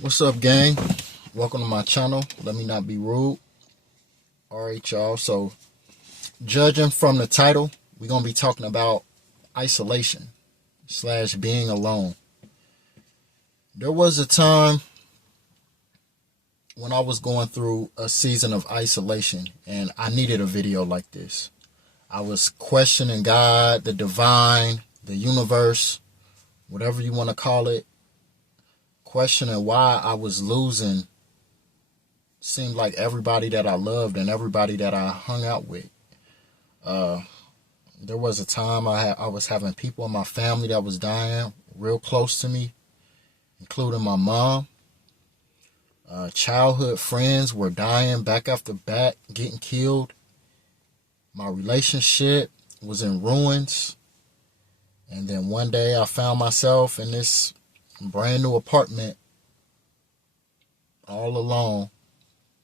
What's up, gang? Welcome to my channel. Let me not be rude. Alright, y'all. So, judging from the title, we're going to be talking about isolation / being alone. There was a time when I was going through a season of isolation, and I needed a video like this. I was questioning God, the divine, the universe, whatever you want to call it, questioning why I was losing seemed like everybody that I loved and everybody that I hung out with. There was a time I was having people in my family that was dying real close to me, including my mom. Childhood friends were dying back after back, getting killed. My relationship was in ruins. And then one day I found myself in this brand new apartment all alone.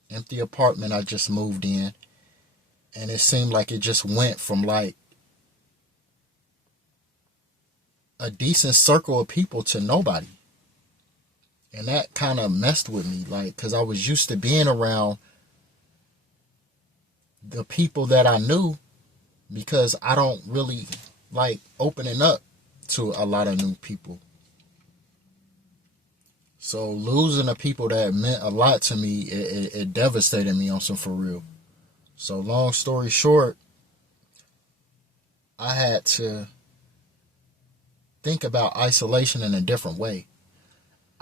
Empty apartment I just moved in. And it seemed like it just went from like a decent circle of people to nobody. And that kind of messed with me, like, because I was used to being around the people that I knew, because I don't really like opening up to a lot of new people. So losing the people that meant a lot to me, it devastated me on some for real. So long story short, I had to think about isolation in a different way.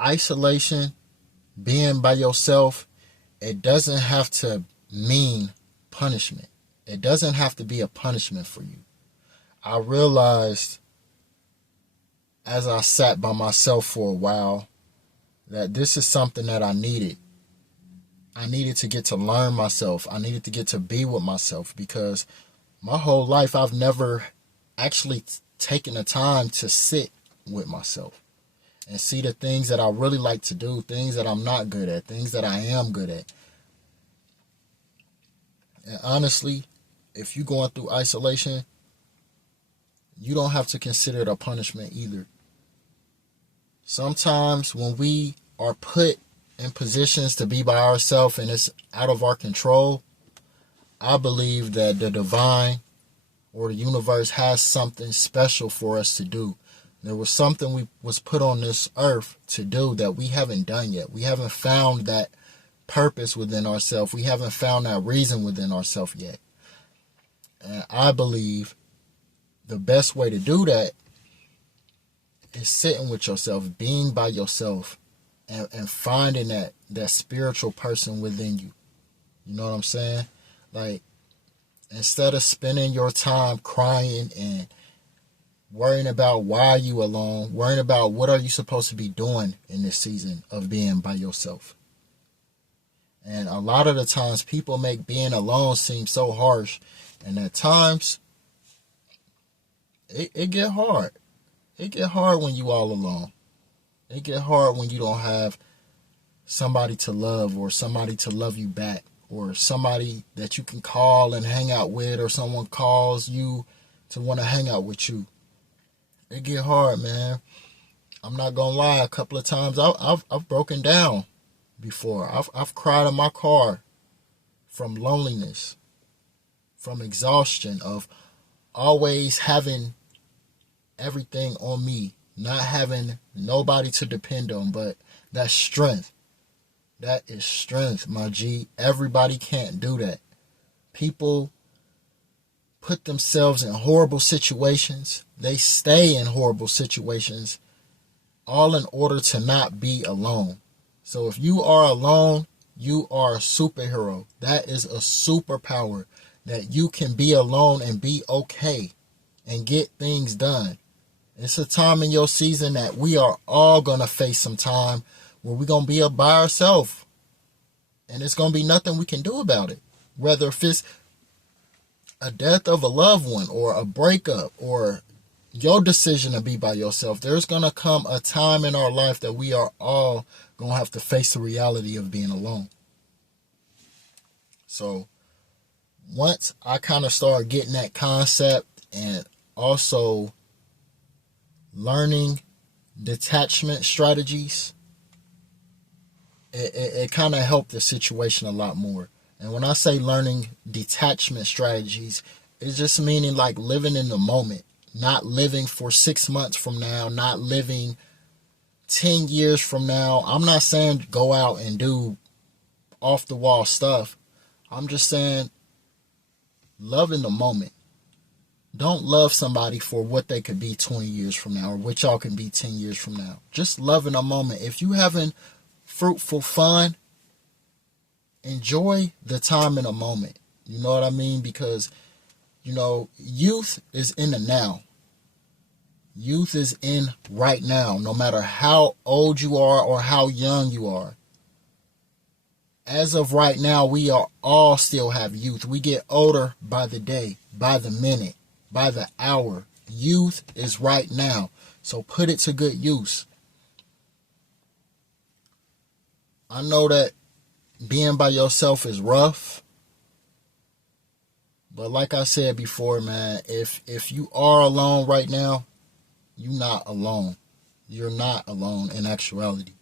Isolation, being by yourself, it doesn't have to mean punishment. It doesn't have to be a punishment for you. I realized as I sat by myself for a while that this is something that I needed. I needed to get to learn myself. I needed to get to be with myself, because my whole life I've never actually taken the time to sit with myself and see the things that I really like to do, things that I'm not good at, things that I am good at. And honestly, if you're going through isolation, you don't have to consider it a punishment either. Sometimes when we are put in positions to be by ourselves and it's out of our control, I believe that the divine or the universe has something special for us to do. There was something we was put on this earth to do that we haven't done yet. We haven't found that purpose within ourselves. We haven't found that reason within ourselves yet. And I believe the best way to do that is sitting with yourself, being by yourself, and finding that spiritual person within you. You know what I'm saying? Like, instead of spending your time crying and worrying about why you alone, worrying about what are you supposed to be doing in this season of being by yourself. And a lot of the times people make being alone seem so harsh, and at times it get hard. It get hard when you all alone. It get hard when you don't have somebody to love, or somebody to love you back, or somebody that you can call and hang out with, or someone calls you to want to hang out with you. It get hard, man. I'm not gonna lie. A couple of times I've broken down before. I've cried in my car from loneliness, from exhaustion, of always having everything on me, not having nobody to depend on. But that's strength. That is strength, my G. Everybody can't do that. People put themselves in horrible situations. They stay in horrible situations, all in order to not be alone. So if you are alone, you are a superhero. That is a superpower, that you can be alone and be okay and get things done. It's a time in your season that we are all going to face some time where we're going to be up by ourselves. And it's going to be nothing we can do about it. Whether if it's a death of a loved one, or a breakup, or your decision to be by yourself, there's going to come a time in our life that we are all going to have to face the reality of being alone. So once I kind of started getting that concept, and also learning detachment strategies, it kind of helped the situation a lot more. And when I say learning detachment strategies, it's just meaning like living in the moment, not living for 6 months from now, not living 10 years from now. I'm not saying go out and do off the wall stuff. I'm just saying love in the moment. Don't love somebody for what they could be 20 years from now or what y'all can be 10 years from now. Just love in a moment. If you having fruitful fun, enjoy the time in a moment. You know what I mean? Because, youth is in the now. Youth is in right now, no matter how old you are or how young you are. As of right now, we are all still have youth. We get older by the day, by the minute, by the hour. Youth is right now. So put it to good use. I know that being by yourself is rough. But like I said before, man, if you are alone right now, you're not alone. You're not alone in actuality.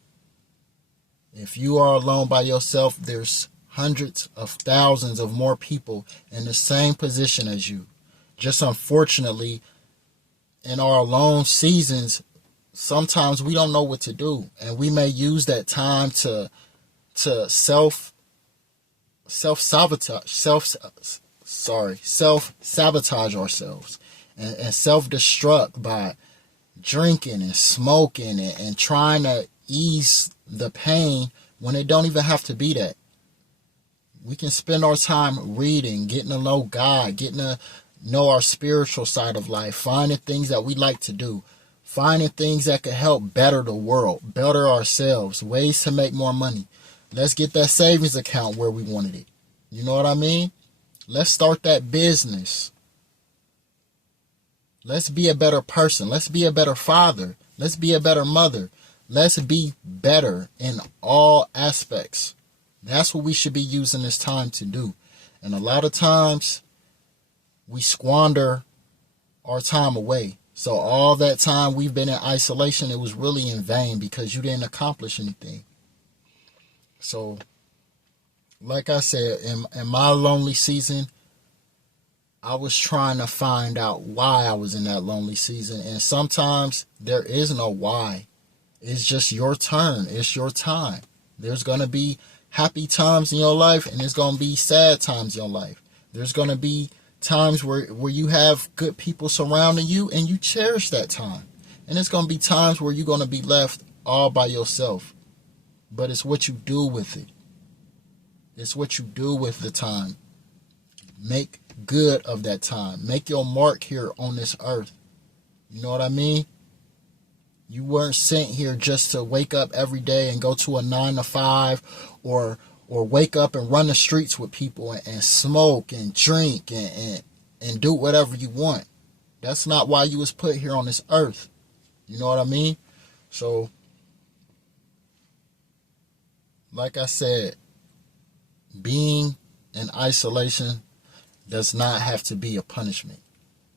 If you are alone by yourself, there's hundreds of thousands of more people in the same position as you. Just unfortunately, in our alone seasons, sometimes we don't know what to do. And we may use that time to self-sabotage ourselves and self-destruct by drinking and smoking and trying to ease the pain when it don't even have to be that. We can spend our time reading, getting to know God, getting to know our spiritual side of life, finding things that we like to do, finding things that could help better the world, better ourselves, ways to make more money. Let's get that savings account where we wanted it. You know what I mean? Let's start that business. Let's be a better person. Let's be a better father. Let's be a better mother. Let's be better in all aspects. That's what we should be using this time to do. And a lot of times we squander our time away. So all that time we've been in isolation, it was really in vain because you didn't accomplish anything. So, like I said, in my lonely season, I was trying to find out why I was in that lonely season. And sometimes there is no why. It's just your turn. It's your time. There's going to be happy times in your life and there's going to be sad times in your life. There's going to be times where you have good people surrounding you and you cherish that time. And it's going to be times where you're going to be left all by yourself. But it's what you do with it. It's what you do with the time. Make good of that time. Make your mark here on this earth. You know what I mean? You weren't sent here just to wake up every day and go to a 9 to 5 or wake up and run the streets with people and smoke and drink and do whatever you want. That's not why you was put here on this earth. You know what I mean? So, like I said, being in isolation does not have to be a punishment.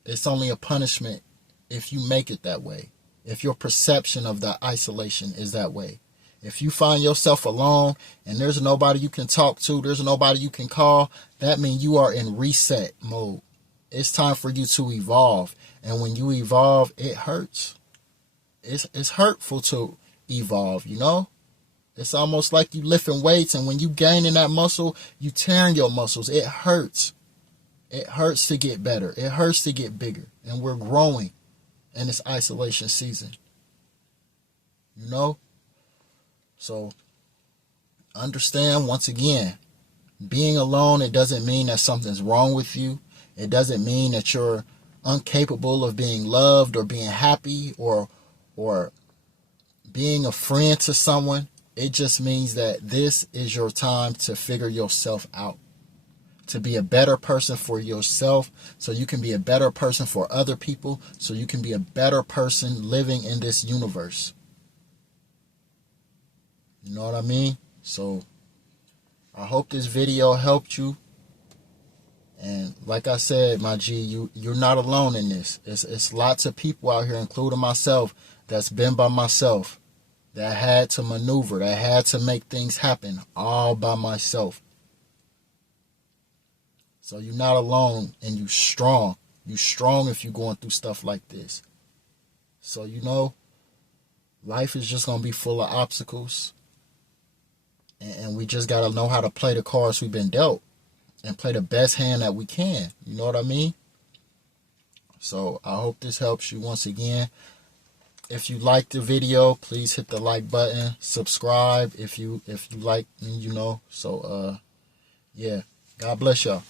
It's only a punishment if you make it that way. If your perception of the isolation is that way. If you find yourself alone and there's nobody you can talk to, there's nobody you can call, that means you are in reset mode. It's time for you to evolve. And when you evolve, it hurts. It's hurtful to evolve, you know? It's almost like you lifting weights, and when you gaining that muscle, you tearing your muscles. It hurts. It hurts to get better. It hurts to get bigger. And we're growing in this isolation season. You know? So, understand, once again, being alone, it doesn't mean that something's wrong with you. It doesn't mean that you're incapable of being loved or being happy or being a friend to someone. It just means that this is your time to figure yourself out, to be a better person for yourself so you can be a better person for other people, so you can be a better person living in this universe. You know what I mean? So I hope this video helped you. And like I said, my G, you're not alone in this. It's lots of people out here, including myself, that's been by myself. that had to maneuver, that had to make things happen all by myself. So you're not alone, and you strong. You strong if you're going through stuff like this. So, life is just going to be full of obstacles. And we just got to know how to play the cards we've been dealt and play the best hand that we can. You know what I mean? So I hope this helps you once again. If you like the video, please hit the like button. Subscribe if you like, So, yeah. God bless y'all.